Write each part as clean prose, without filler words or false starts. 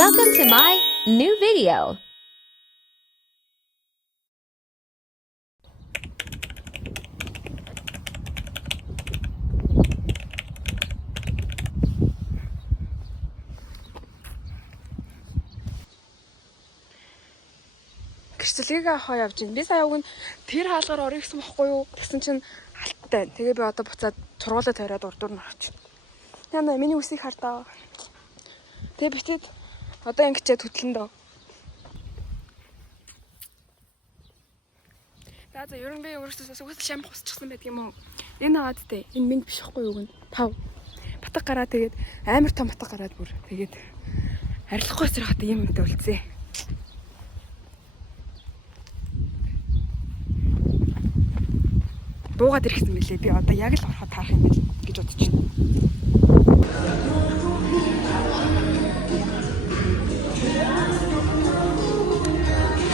Welcome to my new video. Гэрчлэгийг авах явж байна. Би сая уг нь тэр хаалгаар орё гэсэн бохгүй юу? Тэгсэн чинь халттай. Тэгээ би одоо буцаад сургуулаа тавиад урдуур нь орчих. Яна миний үсийг хардаа. Тэгээ битээд одоо ингэчээ төтлөн дөө. За ерөн би өөрөөсөө үгүйс шам хусчихсан байдаг юм уу? Энэ аваад тээ. Энэ минь биш байхгүй юу гэн. 5. Батга гараа тэгээд амар том батга гараад бүр. Тэгээд арилахгүй сэрхат юм үнтэй үлдсэ. Буугаад ирэхсэн мөлий. Би одоо яг л ороход таарах юм бэл гэж бодож байна.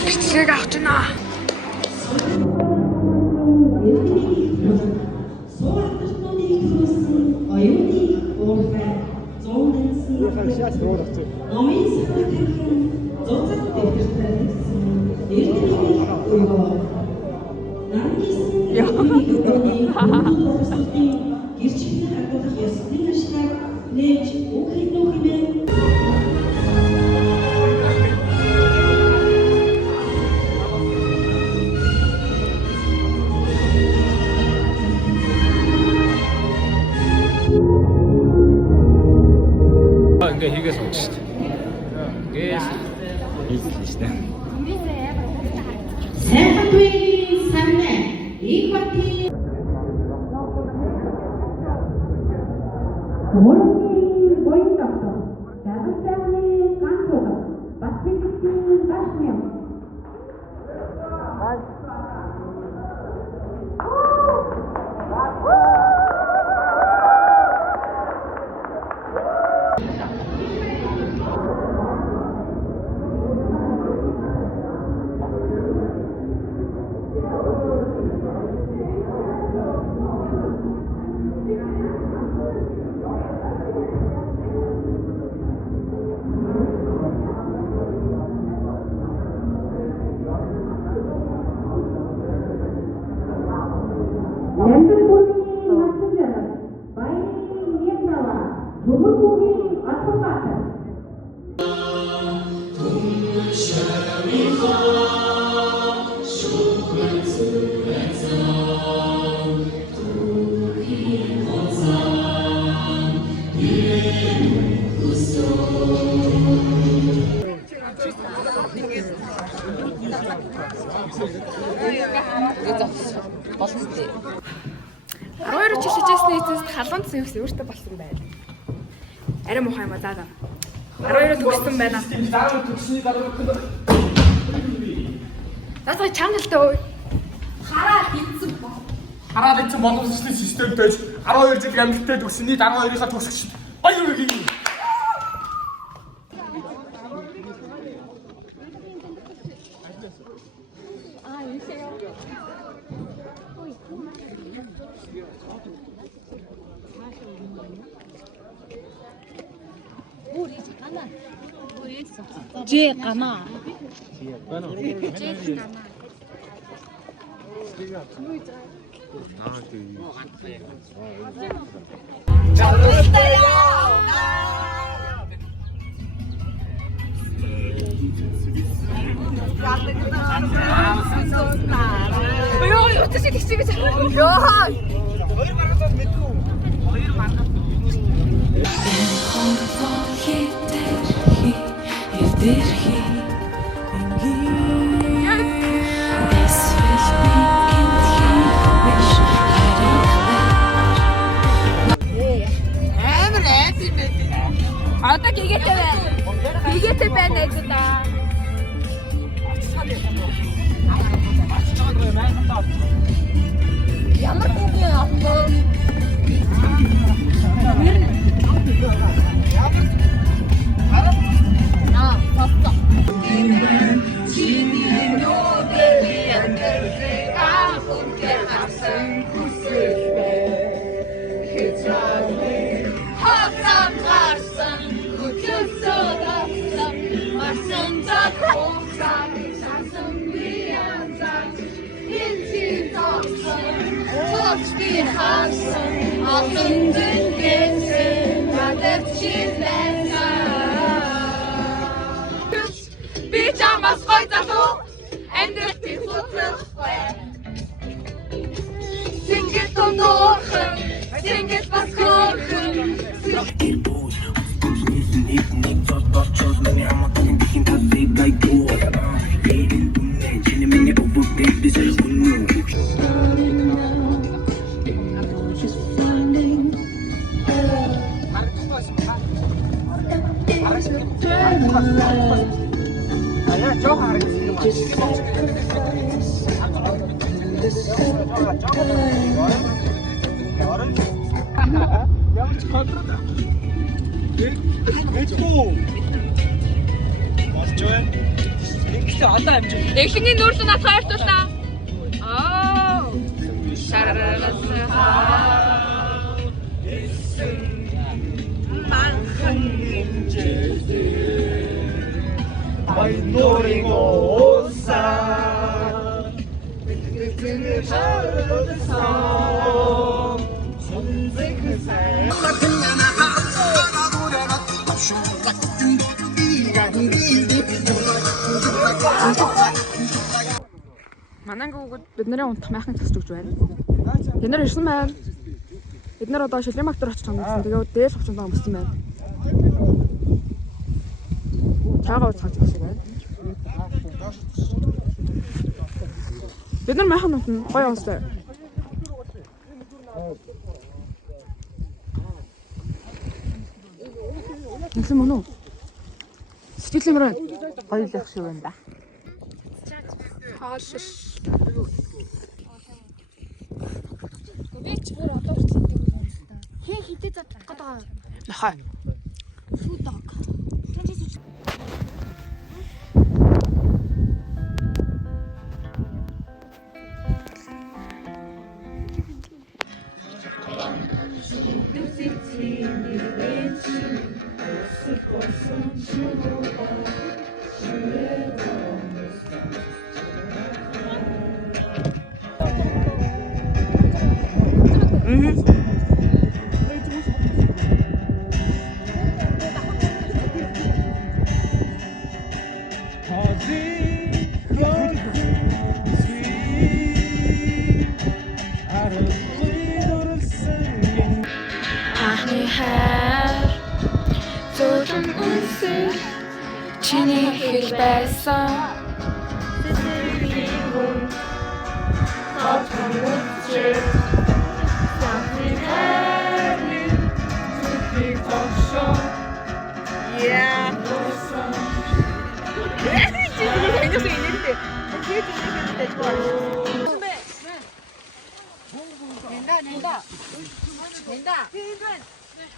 Гэрчлэгийг авч байна. Ингээ хийгээс болж шүү дээ. Гээл хийсэн шүү дээ. Сайхан туйгийн самна их бати. Өөрөгийн боён тогтоо. Жагсааны ганцуг. Батбитийн башням. Аруур чилжижсэн эцэст халуун цэс юусэн өөртөө болсон байл. Арай муухай юм аа заа. 12-оор төгссөн байна. Насаа чангалтай ой. Хараад битсэн боловсролын системтэй 12 жил амьдтай төгссөн нийт 12-ийнхаа төгсөгч баяр үргэлээ. Жи гана. Одоо гигээтэй байна гэж удаа. Ямар хүүхэн авах вэ? Боловч би хаасан олон дүнгийн надад чилээсэн би чамаас гой залуу амьдрал би хөтлөхгүй Сингэл тоноохон сингэл бас хөөрхөн Эхлэний нүүрлэн над хайртуулнаа. Аа. Ай норинг оса Манангууд бидний унтах майхан тасч өгч байна. Бид нар ирсэн байна. Бид нар одоо Шилэмагт очиж байгаа юм. Тэгээд дээл хувцанд байгаа юм байна. Чагаа уцгаж байгаа байна. Бид нар майхан унтна. Гоё онцлоо. Нүсэн мөн үү? Сэтгэл юмраа гоёлох шиг байна да. Хаашш. Би ч бүр одоо хүртэл гэдэг юм байна. Хээ хитэ задлах гэдэг байгаа. Нахаа. Судаг. Чиний хэл байсан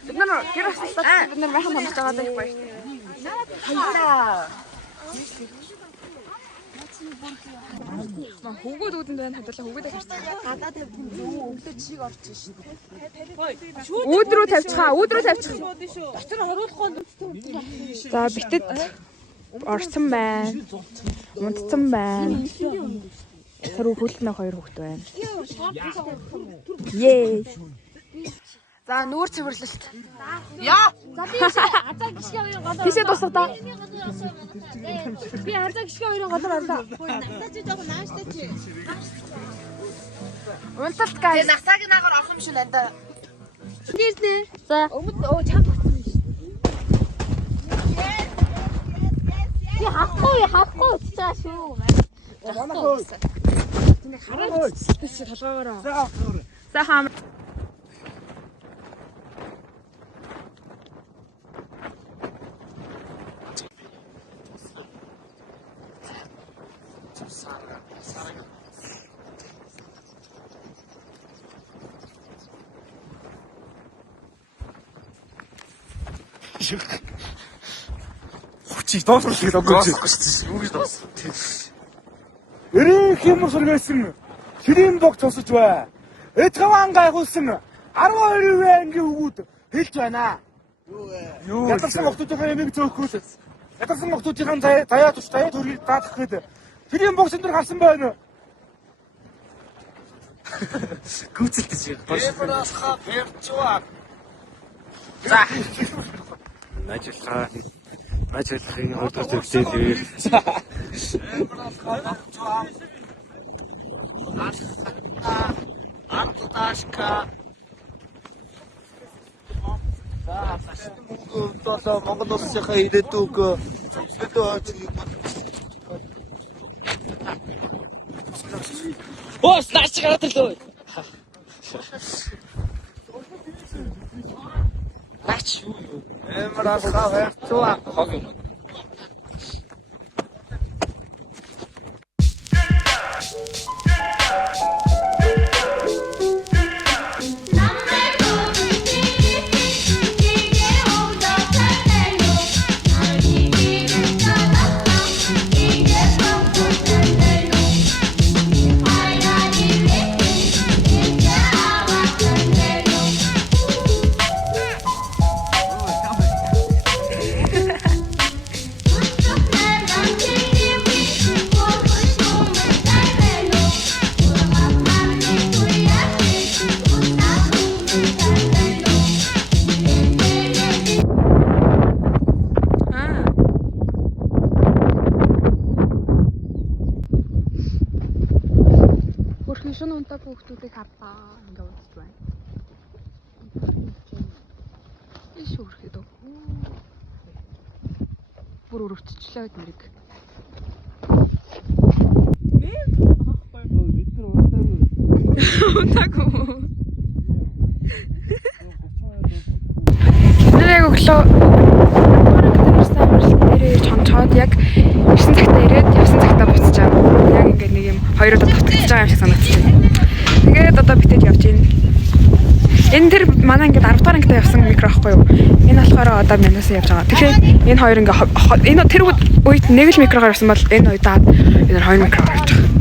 Бид нар гэр асуултаа бид нар майхан манаж байгаа даа баяр. Хөвгүүд үүдэнд байна хадгалаа хөвгүүдээ харцгаа. Гадаа тавьсан зүү өглөө чиг орж шин. Өөдрөө тавьчихаа, өөдрөө тавьчих. Дотор оруулахгүй. За битэд орсон байна. Унтсан байна. Тэр хөлтнөө хоёр хөвгт байна. Ее. За нүүр цэвэрлэлт. Яа. За би азаа гişгэ хоёрын голоор. Тийшээ дуусах та. Би азаа гişгэ хоёрын голоор орлоо. Насаа чи жоохон нааштай чи. Унталт гай. Насааг наагаар орох юм шиг байна да. Нийлнэ. За. Өмд чам болсон юм шүү. Би хахгүй уцаа шүү. Тэнийг хараад чи толгоогоороо. За хаам. Хүчийг доосруулах өгөөч. Юу гэж доос. Эрийн хэмэр сэргээсэн ширийн бог тусаж бай. Эдгаван гайхуулсан 12 ангийн хөвгүүд хэлж байна. Юу вэ? Ятгсан охтуудынхаа ямиг зөөхгөл. Ятгсан охтуудынхаа заяа туш таяа төргийг даах гээд ширийн бог сэндэр гарсан байна. Гүцэлтэй шиг. Эмрасха перчуа. За. Мажлахын өдөр төвчтэй. Эмрасха перчуа. Анташка. За, Монгол улсынхаа ирээдүг Бос наач гараад ирлээ. Наач юу? Эмрас хавар цуа. Шөнө унтаа хүүхдүүдийг харлаа ингээ уудаж байна. Иш үрхэд үү? Бүр өрөвччлээ гэд мэрэг. Унтаагүй. Нэрээ өглөө нэрээ чончоод яг 9 цагтаа ирээд 9 цагтаа буцчаа. Яг ингээ нэг юм 2 удаа татчихж байгаа юм шиг санагдчихэ. Тэгээд одоо битэд явж байна. Энэ тэр манай ингээд 10 дахь ангитай явсан микро ахгүй юу? Энэ болохоор одоо минаас явж байгаа. Тэгэхээр энэ хоёр ингээ энэ тэр үед нэг л микрогоор явсан бол энэ удаад энэ хоёр микрогоор явж байгаа.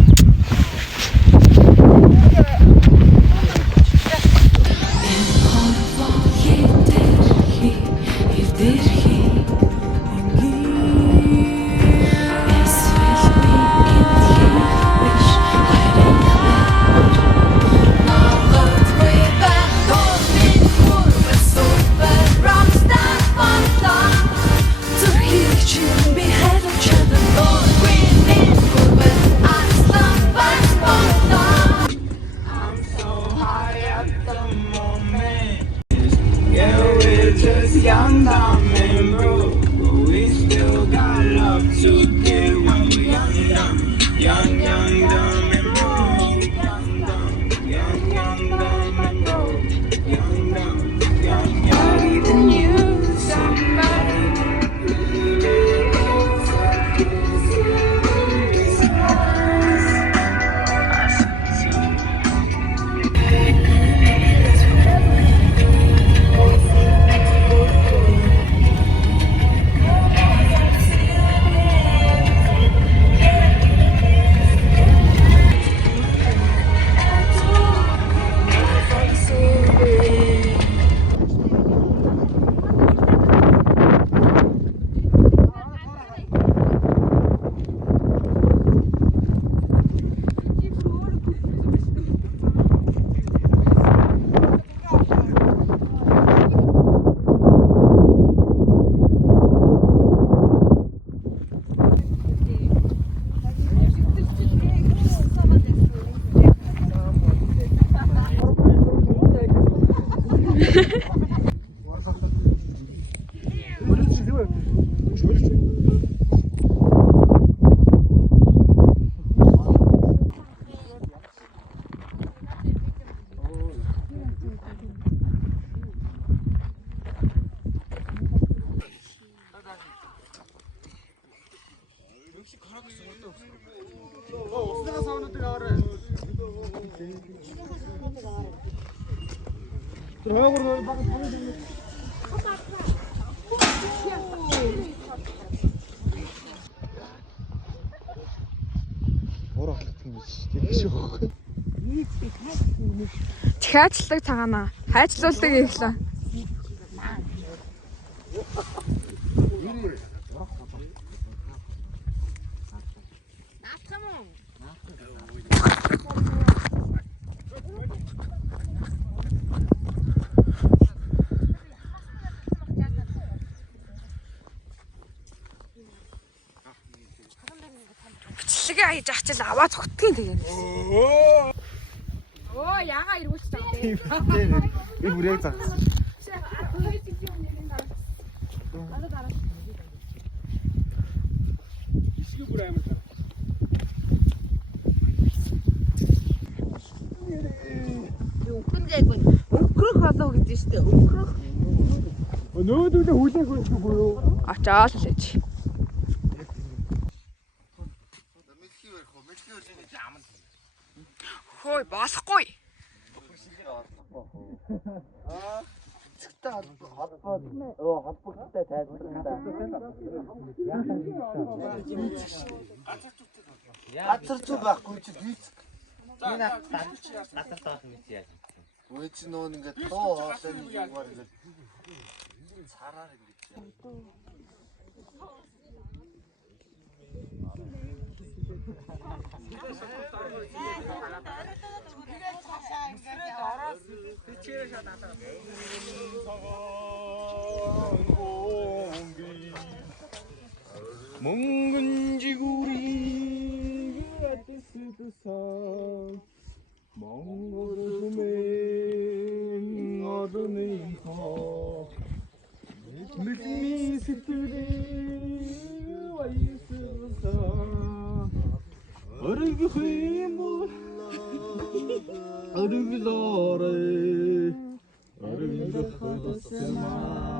Хайцлдаг цагаана. Хайцлуулдаг ирлээ. Бичлэгээ хийж ачаал аваа цогтгийн тэгээд. Оо яага иргүүлж байгаа. Энэ бүрийг заа. Ишгүй бүр амар таа. Өнгөрөх болов гэдэг шүү дээ. Өнгөрөх. Нөөдөлөө хүлээх байхгүй юу? Ачаал лээч. Хөөе болохгүй. холбогдтой тайлбарлаа. Газар зүг байхгүй чи хийц. Энэ газар таах юм чи яаж. Үгүй чи нөө ингээд тоо хоолойны юугаар ингээд цараар ингээд яа. 몽근 지구리 아티스트선 몽골음에 어른의 거 느낌이 스트리 와이스서 어르기 회모 어르기 너래 어르기 걷었으마